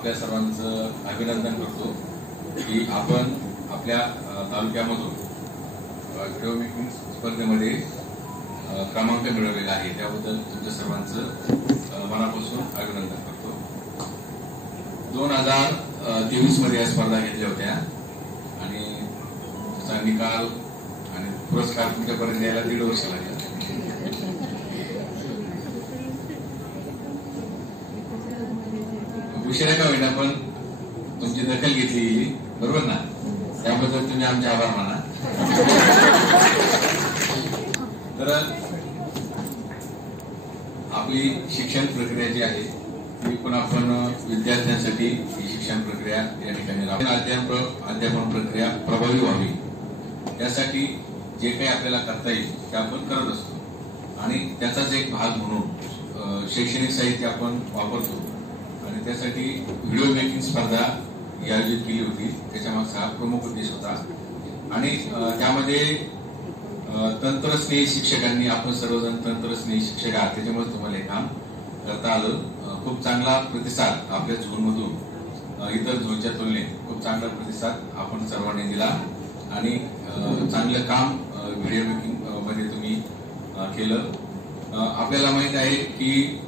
आपल्या सर्वांचं अभिनंदन करतो की आपण आपल्या तालुक्यामधून व्हिडिओ मेकिंग स्पर्धेमध्ये क्रमांक मिळवलेला आहे। त्याबद्दल तुमच्या सर्वांचं मनापासून अभिनंदन करतो। 2023 मध्ये या स्पर्धा घेतल्या होत्या आणि त्याचा निकाल आणि पुरस्कार तुमच्यापर्यंत यायला 1.5 वर्ष लागले। उशिरा का होईना पण तुमची दखल घेतली गेली, बरोबर ना? त्याबद्दल तुम्ही आमचे आभार माना। तर आपली शिक्षण प्रक्रिया जी आहे ती पण आपण विद्यार्थ्यांसाठी ही शिक्षण प्रक्रिया या ठिकाणी अध्यापन प्रक्रिया प्रभावी व्हावी यासाठी जे काही आपल्याला करता येईल ते आपण करत असतो आणि त्याचाच एक भाग म्हणून शैक्षणिक साहित्य आपण वापरतो आणि त्यासाठी व्हिडिओ मेकिंग स्पर्धा आयोजित केली होती। त्याच्यामागचा प्रमुख उद्देश होता आणि त्यामध्ये तंत्रस्नेही शिक्षकांनी, आपण सर्वजण तंत्रस्नेही शिक्षक आहात त्याच्यामुळे तुम्हाला हे काम करता आलं। खूप चांगला प्रतिसाद आपल्या झोनमधून इतर झोनच्या तुलनेत खूप चांगला प्रतिसाद आपण सर्वांनी दिला आणि चांगलं काम व्हिडिओ मेकिंग मध्ये तुम्ही केलं। आपल्याला माहित आहे की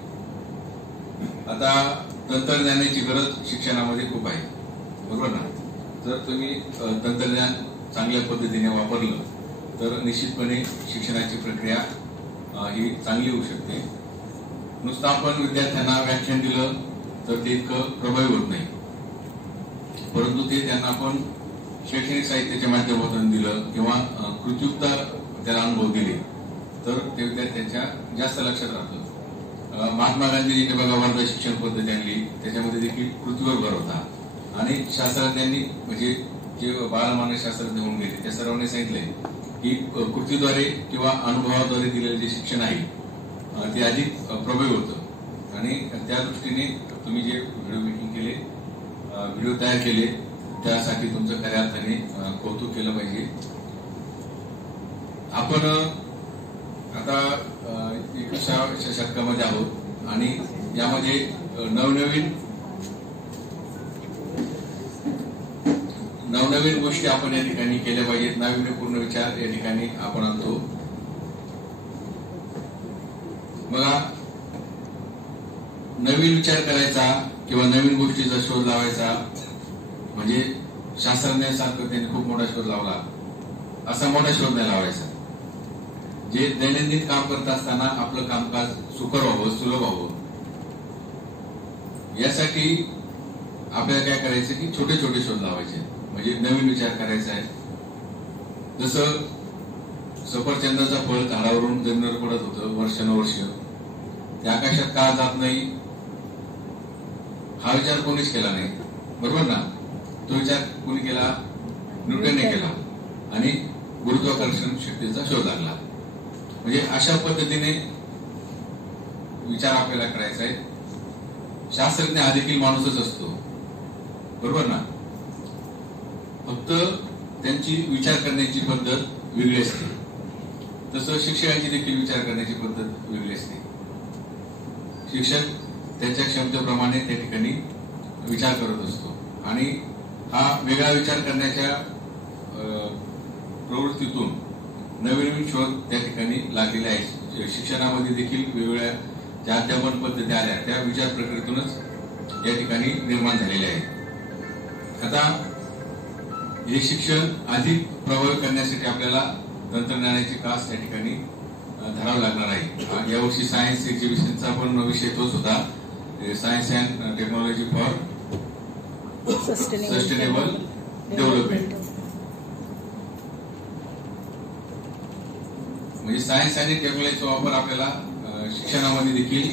आता तंत्रज्ञानाची गरज शिक्षणामध्ये खूप आहे, बरोबर ना? जर तुम्ही तंत्रज्ञान चांगल्या पद्धतीने वापरलं तर निश्चितपणे शिक्षणाची प्रक्रिया ही चांगली होऊ शकते। नुसतं आपण विद्यार्थ्यांना व्याख्यान दिलं तर ते इतकं प्रभावी होत नाही, परंतु ते त्यांना आपण शैक्षणिक साहित्याच्या माध्यमातून दिलं किंवा कृतीयुक्त त्याला अनुभव दिले तर ते विद्यार्थ्यांच्या जास्त लक्षात राहतं। महात्मा गांधीजींनी बघा वर्ग शिक्षण पद्धती आणली, त्याच्यामध्ये देखील कृतीवर भर होता आणि शास्त्रज्ञांनी म्हणजे जे बालमानस शास्त्रज्ञ होऊन गेले त्या सर्वांनी सांगितलंय की कृतीद्वारे किंवा अनुभवाद्वारे दिलेले जे शिक्षण आहे ते अधिक प्रभावी होतं आणि त्या दृष्टीने तुम्ही जे व्हिडिओ मेकिंग केले, व्हिडिओ तयार केले त्यासाठी तुमचं खऱ्या अर्थाने कौतुक केलं पाहिजे। आपण आता 21व्या शतकामध्ये आहोत आणि यामध्ये नवनवीन गोष्टी आपण या ठिकाणी केल्या पाहिजेत। नाविन्यपूर्ण विचार या ठिकाणी आपण आणतो। बघा, नवीन विचार करायचा किंवा नवीन गोष्टीचा शोध लावायचा म्हणजे शास्त्रज्ञांसारखं त्यांनी खूप मोठा शोध लावला असा मोठा शोध नाही लावायचा। जे दैनंदिन काम करत असताना आपलं कामकाज सुकर व्हावं, सुलभ व्हावं यासाठी आपल्याला काय करायचं की छोटे छोटे शोध लावायचे, म्हणजे नवीन विचार करायचा आहे। जसं सफरचंदाचा फळ झाडावरून जमिनीवर पडत होतं वर्षानुवर्ष, ते आकाशात का जात नाही हा विचार कोणीच केला नाही, बरोबर ना? तो विचार कोणी केला? न्यूटनने केला आणि गुरुत्वाकर्षण शक्तीचा शोध लागला। म्हणजे अशा पद्धतीने विचार आपल्याला करायचा आहे। शास्त्रज्ञ हा देखील माणूसच असतो, बरोबर ना? फक्त त्यांची विचार करण्याची पद्धत वेगळी असते, तसं शिक्षकांची देखील विचार करण्याची पद्धत वेगळी असते। शिक्षक त्याच्या क्षमतेप्रमाणे त्या ठिकाणी विचार करत असतो आणि हा वेगळा विचार करण्याच्या प्रवृत्तीतून नवीन नवीन शोध त्या ठिकाणी लागलेले आहेत। शिक्षणामध्ये देखील वेगवेगळ्या ज्या अध्यापन पद्धती आल्या त्या विचार प्रक्रियेतूनच या ठिकाणी निर्माण झालेल्या आहेत। आता हे शिक्षण अधिक प्रभावी करण्यासाठी आपल्याला तंत्रज्ञानाची कास या ठिकाणी धरावं लागणार आहे। यावर्षी सायन्स एक्झिबिशनचा पण विषय तोच होता, science and technology for sustainable development. म्हणजे सायन्स आणि टेक्नॉलॉजीचा वापर आपल्याला शिक्षणामध्ये देखील